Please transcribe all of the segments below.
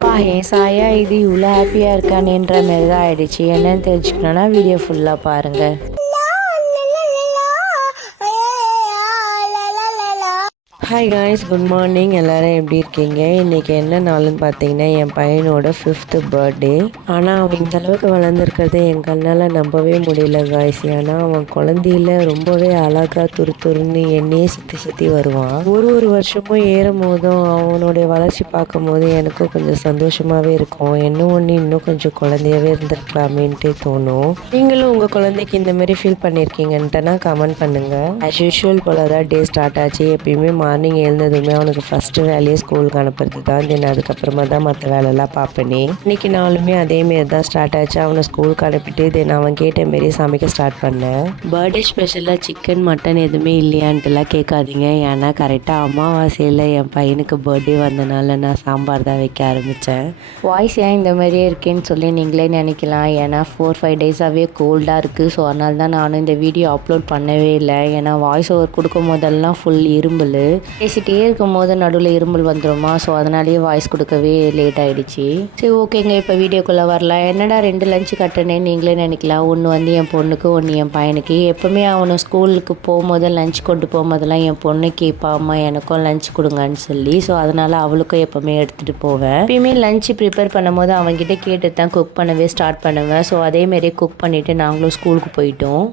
என் சாயா இது இவ்வளோ ஹாப்பியாக இருக்கானேன்ற மாதிரி தான் ஆயிடுச்சு. என்னன்னு தெரிஞ்சுக்கணுன்னா வீடியோ ஃபுல்லாக பாருங்கள். Hi guys, good morning. எல்லோரும் எப்படி இருக்கீங்க? இன்றைக்கி என்ன நாளுன்னு பார்த்தீங்கன்னா என் பையனோட 5th பர்த்டே. ஆனால் அவன் இந்த அளவுக்கு வளர்ந்துருக்கிறத என் கண்ணால் நம்பவே முடியல காய்ஸ். ஏன்னா அவன் குழந்தையில ரொம்பவே அழகாக துருன்னு என்னையே சுற்றி வருவான். ஒரு வருஷமும் ஏறும் போதும் அவனுடைய வளர்ச்சி பார்க்கும் போது எனக்கும் கொஞ்சம் சந்தோஷமாகவே இருக்கும். இன்னும் கொஞ்சம் குழந்தையாகவே இருந்திருக்கலாமேன்ட்டே தோணும். நீங்களும் உங்கள் குழந்தைக்கு இந்த மாதிரி ஃபீல் பண்ணியிருக்கீங்கன்ட்டுனா கமெண்ட் பண்ணுங்கள். ஆஸ் யூஷுவல் போல் தான் டே ஸ்டார்ட் ஆச்சு. எப்பயுமே மார்னிங் எழுந்ததுமே அவனுக்கு ஃபஸ்ட்டு வேலையே ஸ்கூலுக்கு அனுப்புறது தான். தென் அதுக்கப்புறமா தான் மற்ற வேலையெல்லாம் பார்ப்பேனே. இன்றைக்கி நாளுமே அதேமாரி தான் ஸ்டார்ட் ஆச்சு. அவனை ஸ்கூலுக்கு அனுப்பிட்டு தென் அவன் கேட்ட மாரி சமைக்க ஸ்டார்ட் பண்ணேன். பர்த்டே ஸ்பெஷலாக சிக்கன் மட்டன் எதுவுமே இல்லையான்ட்டுலாம் கேட்காதீங்க. ஏன்னா கரெக்டாக அமாவாசையில் என் பையனுக்கு பர்த்டே வந்தனால நான் சாம்பார் தான் வைக்க ஆரம்பித்தேன். வாய்ஸ் ஏன் இந்த மாதிரியே இருக்கேன்னு சொல்லி நீங்களே நினைக்கலாம். ஏன்னா 4-5 டேஸாகவே கோல்டாக இருக்குது. ஸோ அதனால தான் நானும் இந்த வீடியோ அப்லோட் பண்ணவே இல்லை. ஏன்னா வாய்ஸ் ஓவர் கொடுக்கும் போதெல்லாம் ஃபுல் இரும்பல். பேசிகிட்டே இருக்கும் போது நடுவில் இருமல் வந்துடுமா. ஸோ அதனாலேயே வாய்ஸ் கொடுக்கவே லேட் ஆகிடுச்சு. சரி ஓகேங்க, இப்போ வீடியோக்குள்ளே வரலாம். என்னடா 2 லஞ்சு கட்டினேன்னு நீங்களே நினைக்கலாம். ஒன்று வந்து என் பொண்ணுக்கு, ஒன்று என் பையனுக்கு. எப்போவுமே அவனை ஸ்கூலுக்கு போகும்போது லஞ்ச் கொண்டு போகும்போதெல்லாம் என் பொண்ணு கேட்பா, அம்மா எனக்கும் லஞ்ச் கொடுங்கன்னு சொல்லி. ஸோ அதனால் அவளுக்கும் எப்போவுமே எடுத்துகிட்டு போவேன். எப்பயுமே லஞ்சு ப்ரிப்பேர் பண்ணும்போது அவங்ககிட்ட கேட்டு தான் குக் பண்ணவே ஸ்டார்ட் பண்ணுவேன். ஸோ அதேமாரியே குக் பண்ணிவிட்டு நாங்களும் ஸ்கூலுக்கு போயிட்டோம்.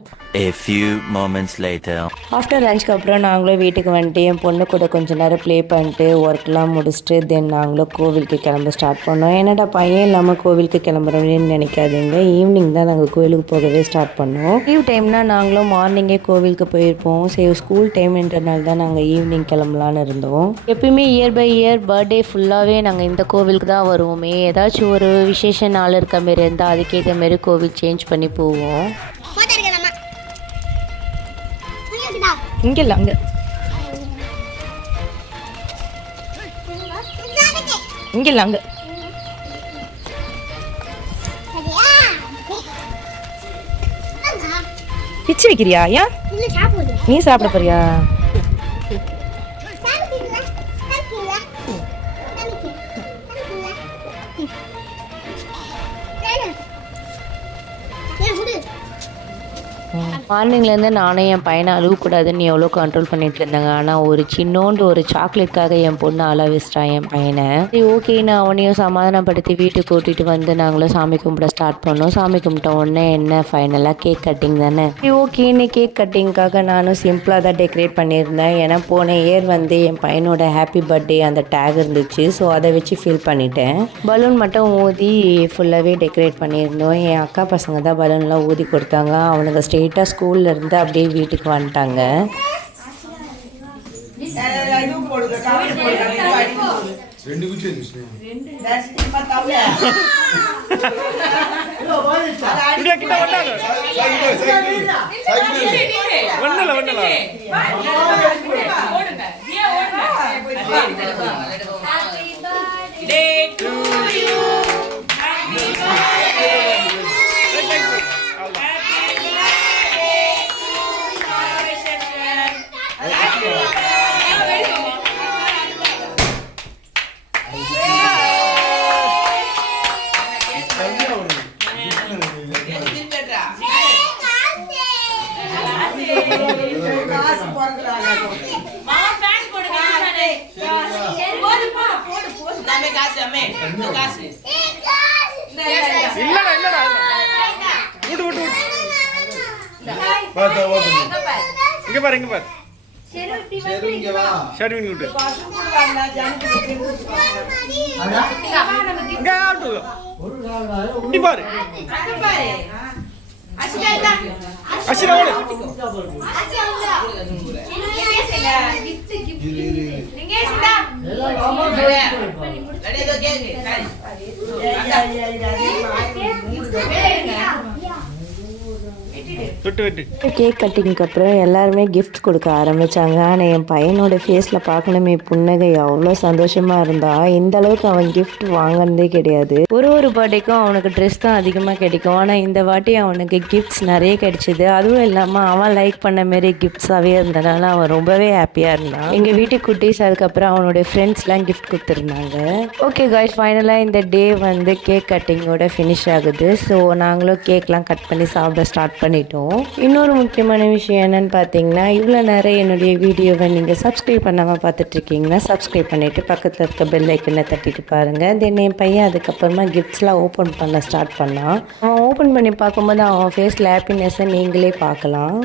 A few moments later. After லஞ்சுக்கு அப்புறம் நாங்களும் வீட்டுக்கு வந்துட்டு என் பொண்ணு கூட கொஞ்சம் நேரம் ப்ளே பண்ணிட்டு ஒர்க்லாம் முடிச்சுட்டு தென் நாங்களும் கோவிலுக்கு கிளம்ப ஸ்டார்ட் பண்ணோம். என்னடா பையன் இல்லாமல் கோவிலுக்கு கிளம்புறோம்னு நினைக்காதீங்க. ஈவினிங் தான் நாங்கள் கோவிலுக்கு போகவே ஸ்டார்ட் பண்ணோம். லீவ் டைம்னால் நாங்களும் மார்னிங்கே கோவிலுக்கு போயிருப்போம். சரி ஸ்கூல் டைம்ன்றனால தான் நாங்கள் ஈவினிங் கிளம்பலான்னு இருந்தோம். எப்பயுமே இயர் பை இயர் பர்த்டே ஃபுல்லாகவே நாங்கள் இந்த கோவிலுக்கு தான் வருவோமே. ஏதாச்சும் ஒரு விசேஷ நாள் இருக்க மாரி இருந்தால் அதுக்கேற்ற மாரி கோவில் சேஞ்ச் பண்ணி போவோம். இங்கே இல்லை, அங்கே இங்கே இல்லை, அங்கே பிச்சு வைக்கிறியா? ஏன் நீ சாப்பிட போறியா? மார்னிங்லேருந்து நானும் என் பையனை அழுவக்கூடாதுன்னு எவ்வளோ கண்ட்ரோல் பண்ணிட்டு இருந்தாங்க. ஆனால் ஒரு சின்னோண்டு ஒரு சாக்லேட்காக என் பொண்ணு அள வச்சிட்டான் என் பையனை. சரி ஓகே, நான் அவனையும் சமாதானப்படுத்தி வீட்டுக்கு கூட்டிகிட்டு வந்து நாங்களும் சாமி கும்பிட ஸ்டார்ட் பண்ணோம். சாமி கும்பிட்ட உடனே என்ன ஃபைனலாக கேக் கட்டிங் தானே. சரி ஓகேன்னு கேக் கட்டிங்காக நானும் சிம்பிளாக தான் டெக்கரேட் பண்ணியிருந்தேன். ஏன்னா போன இயர் வந்து என் பையனோட ஹாப்பி பர்த்டே அந்த டேக் இருந்துச்சு. ஸோ அதை வச்சு ஃபீல் பண்ணிட்டேன். பலூன் மட்டும் ஊதி ஃபுல்லாகவே டெக்கரேட் பண்ணியிருந்தோம். என் அக்கா பசங்க தான் பலூன்லாம் ஊதி கொடுத்தாங்க. அவனுங்க ஸ்ட்ரெயிட்டாக ஸ்கூல்ல இருந்து அப்படியே வீட்டுக்கு வந்துட்டாங்க. இங்க பாரு, இங்க பாரு. ஷர்வின் விட்டு இங்க ஆட்டு இங்க பாரு. அசிரா ஓடு. தொட்டு வெட்டு. கேக் கட்டிங்க்கு அப்புறம் எல்லாருமே கிஃப்ட் கொடுக்க ஆரம்பித்தாங்க. ஆனால் என் பையனோட ஃபேஸில் பார்க்கணுமே புன்னகை அவ்வளோ சந்தோஷமாக இருந்தா. இந்த அளவுக்கு அவன் கிஃப்ட் வாங்கினதே கிடையாது. ஒரு பர்த்டேக்கும் அவனுக்கு ட்ரெஸ் தான் அதிகமாக கிடைக்கும். ஆனால் இந்த வாட்டி அவனுக்கு கிஃப்ட்ஸ் நிறைய கிடைச்சிது. அதுவும் இல்லாமல் அவன் லைக் பண்ண மாரி கிஃப்ட்ஸாகவே இருந்தனால அவன் ரொம்பவே ஹாப்பியாக இருந்தான். எங்கள் வீட்டுக்கு குட்டீஸ் அதுக்கப்புறம் அவனுடைய ஃப்ரெண்ட்ஸ்லாம் கிஃப்ட் கொடுத்துருந்தாங்க. ஓகே காய்ஸ், ஃபைனலாக இந்த டே வந்து கேக் கட்டிங்கோட ஃபினிஷ் ஆகுது. ஸோ நாங்களும் கேக்லாம் கட் பண்ணி சாப்பிட ஸ்டார்ட் பண்ணிட்டோம். இன்னொரு முக்கியமான விஷயம் என்னன்னு பார்த்தீங்கன்னா, இவ்வளோ நேரம் என்னுடைய வீடியோவை நீங்கள் சப்ஸ்கிரைப் பண்ணாமல் பார்த்துட்ருக்கீங்கன்னா சப்ஸ்கிரைப் பண்ணிவிட்டு பக்கத்தில் இருக்க பெல் ஐக்கனை தட்டிட்டு பாருங்கள். தென் என் பையன் அதுக்கப்புறமா கிஃப்ட்ஸ்லாம் ஓப்பன் பண்ண ஸ்டார்ட் பண்ணான். அவன் ஓப்பன் பண்ணி பார்க்கும்போது அவன் ஃபேஸில் ஹாப்பினஸ்ஸை நீங்களே பார்க்கலாம்.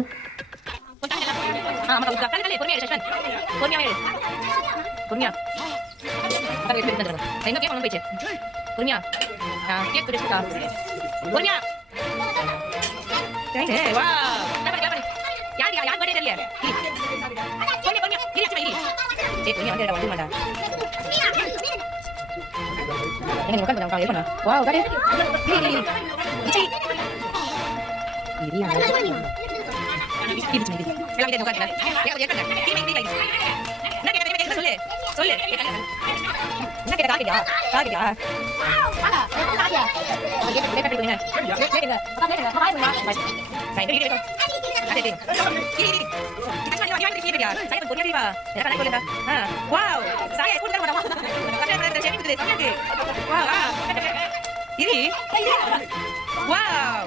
Wow.